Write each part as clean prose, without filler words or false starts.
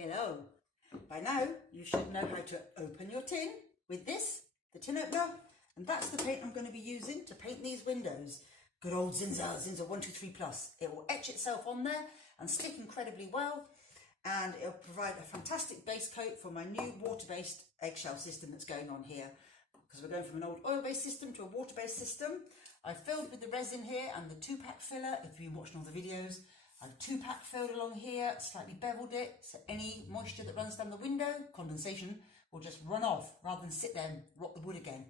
Hello. By now you should know how to open your tin with this, the tin opener, and that's the paint I'm going to be using to paint these windows. Good old Zinza 123 Plus. It will etch itself on there and stick incredibly well, and it'll provide a fantastic base coat for my new water-based eggshell system that's going on here, because we're going from an old oil-based system to a water-based system. I've filled with the resin here and the 2-pack filler. If you've been watching all the videos, I've 2-pack filled along here, slightly beveled it, so any moisture that runs down the window, condensation, will just run off rather than sit there and rot the wood again.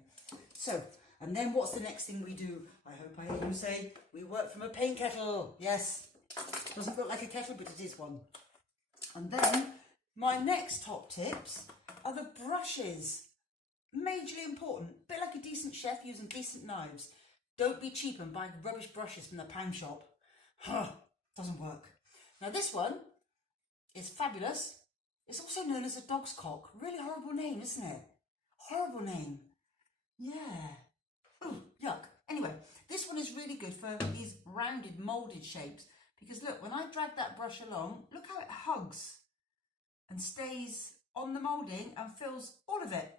So, and then what's the next thing we do? I hope I hear you say, we work from a paint kettle. Yes, doesn't look like a kettle, but it is one. And then my next top tips are the brushes. Majorly important, a bit like a decent chef using decent knives. Don't be cheap and buy rubbish brushes from the pound shop. Doesn't work. Now this one is fabulous. It's also known as a dog's cock. Really horrible name, isn't it? Horrible name. Yeah. Ooh, yuck. Anyway, this one is really good for these rounded, moulded shapes. Because look, when I drag that brush along, look how it hugs and stays on the moulding and fills all of it.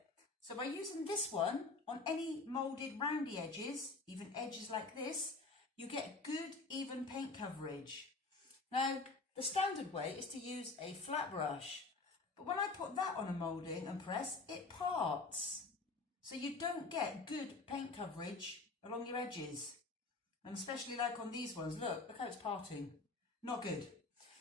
So by using this one on any moulded roundy edges, even edges like this, you get good even paint coverage. Now, the standard way is to use a flat brush, but when I put that on a moulding and press, it parts. So you don't get good paint coverage along your edges. And especially like on these ones, look how it's parting. Not good.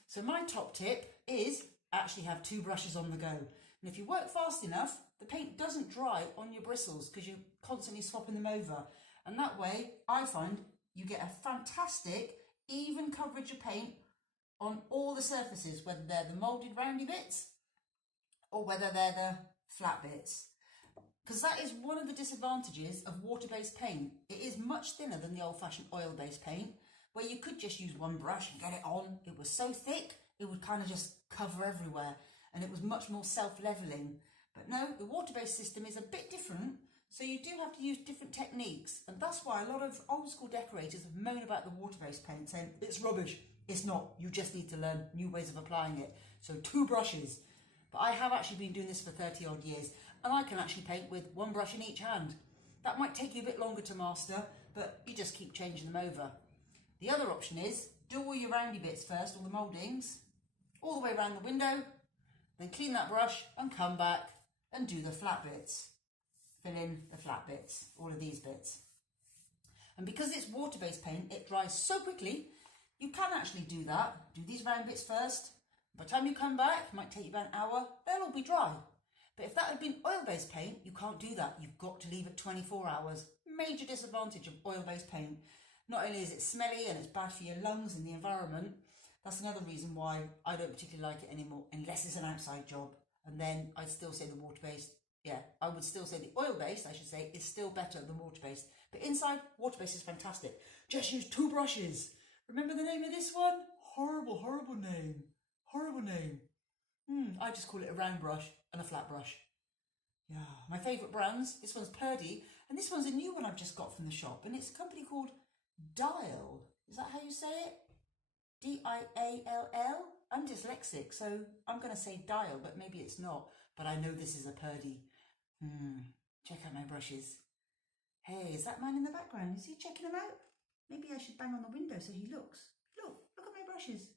So my top tip is actually have 2 brushes on the go. And if you work fast enough, the paint doesn't dry on your bristles because you're constantly swapping them over. And that way, I find you get a fantastic even coverage of paint on all the surfaces, whether they're the moulded roundy bits or whether they're the flat bits. Because that is one of the disadvantages of water-based paint. It is much thinner than the old-fashioned oil-based paint, where you could just use one brush and get it on. It was so thick, it would kind of just cover everywhere, and it was much more self-leveling. But no, the water-based system is a bit different, so you do have to use different techniques, and that's why a lot of old-school decorators have moaned about the water-based paint, saying, it's rubbish. It's not. You just need to learn new ways of applying it. So 2 brushes. But I have actually been doing this for 30-odd years, and I can actually paint with 1 brush in each hand. That might take you a bit longer to master, but you just keep changing them over. The other option is, do all your roundy bits first, all the mouldings, all the way around the window, then clean that brush and come back and do the flat bits. Fill in the flat bits, all of these bits. And because it's water-based paint, it dries so quickly, you can actually do that. Do these round bits first. By the time you come back, it might take you about an hour, they'll all be dry. But if that had been oil-based paint, you can't do that. You've got to leave it 24 hours. Major disadvantage of oil-based paint. Not only is it smelly and it's bad for your lungs and the environment, that's another reason why I don't particularly like it anymore, unless it's an outside job. And then I'd still say the water-based, I would still say the oil-based, I should say, is still better than water-based. But inside, water-based is fantastic. Just use 2 brushes. Remember the name of this one? Horrible, horrible name. Horrible name. I just call it a round brush and a flat brush. Yeah, my favourite brands, this one's Purdy, and this one's a new one I've just got from the shop, and it's a company called Dial. Is that how you say it? D-I-A-L-L? I'm dyslexic, so I'm going to say Dial, but maybe it's not. But I know this is a Purdy. Check out my brushes. Hey, is that man in the background? Is he checking them out? Maybe I should bang on the window so he looks. Look at my brushes.